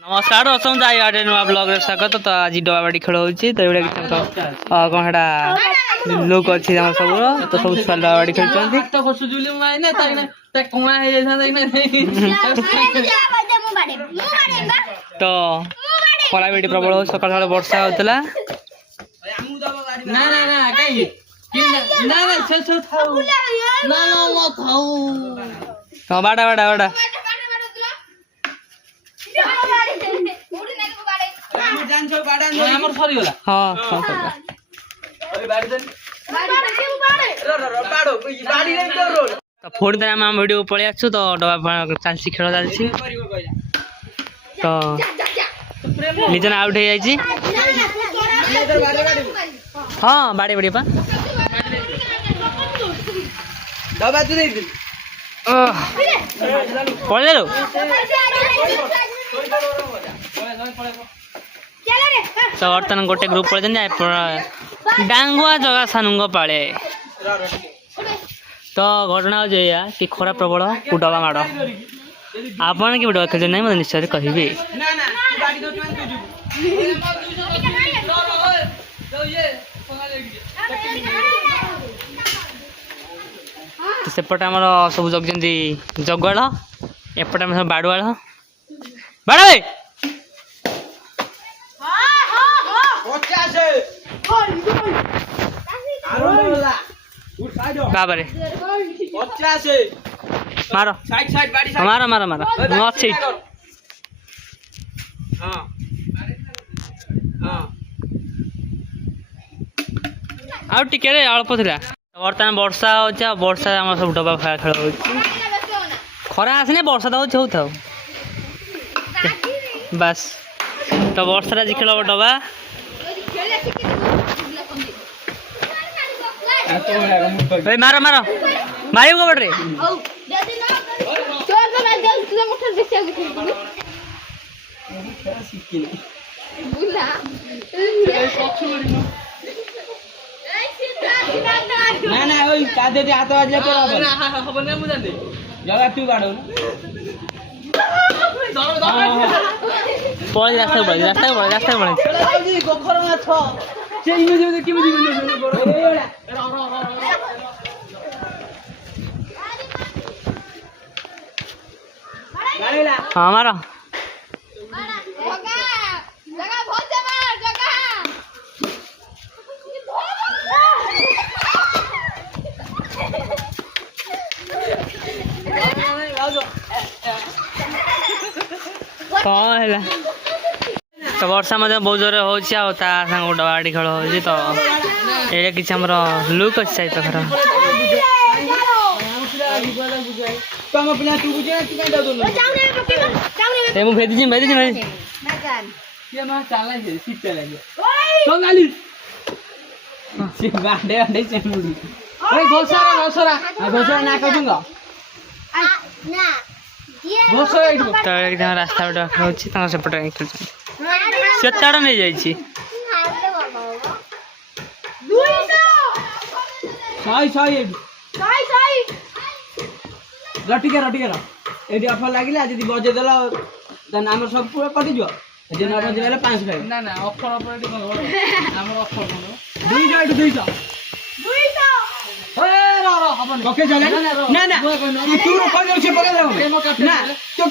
नमस्कार असम आटे नुआ ब्लॉग रे स्वागत। तो आज डबाबाड़ी खेल होची तो एबे कौन हेडा लोक अछि हम सब तो सब छुआ डबाबाड़ी खेलछन तो खसुजुली माय ने त कोना हे जैसा तो खरा बेटी प्रबल सकाळ सकाळ वर्षा होतला ना ना ना काई ना ना छ छ थाउ ना ना ना थाउ तो बाडा बाडा बाडा फोड़ देना हम वीडियो पळे आछु तो डबा चांसी खेल जालछि तो निजन आउट हे जाइछि। हां बाडे बाडे पा डबा तू दे पळे लो तो बर्तमान गोटे ग्रुप पड़े डांगुआ जगह सानुंग पाले तो घटना हो कि खरा प्रबल डबा माड़ आपन कि डबा खेल ना मतलब निश्चय कहे तो सेपटे आम सब जगती जगुआल एपटे आम सब बाड़ुआल बाड़ा बाबरे मारो मारो मारो मारो अच्छी आउ टिके अल्प थिला बर्तमान वर्षा हो वर्षा आम सब डबा खेल हो खरा आसने वर्षा तो हो बस तो वर्षा आज खेल डबा मारो मारो मारी को बड़े ना ना ओई कादे दे हाथ बाजे तो हबन ना मुजा दे जगा तू बाड़ो पळे रास्ता पळे गोखर माछ से इमे जे कि बुझी हाँ मारो कौन है तो वर्षा मध्य बहुत जोर हो डबाड़ी खेल हो तो ये किसी आम लुक अच्छे तो घर भेदी रास्ता सेपटे सेताड़ नहीं जाइए रटिके ये अफर लगे जी बजे देल आम सब पूरा कटिज न बजे 500 ना ना अफर ना ना तू ना तो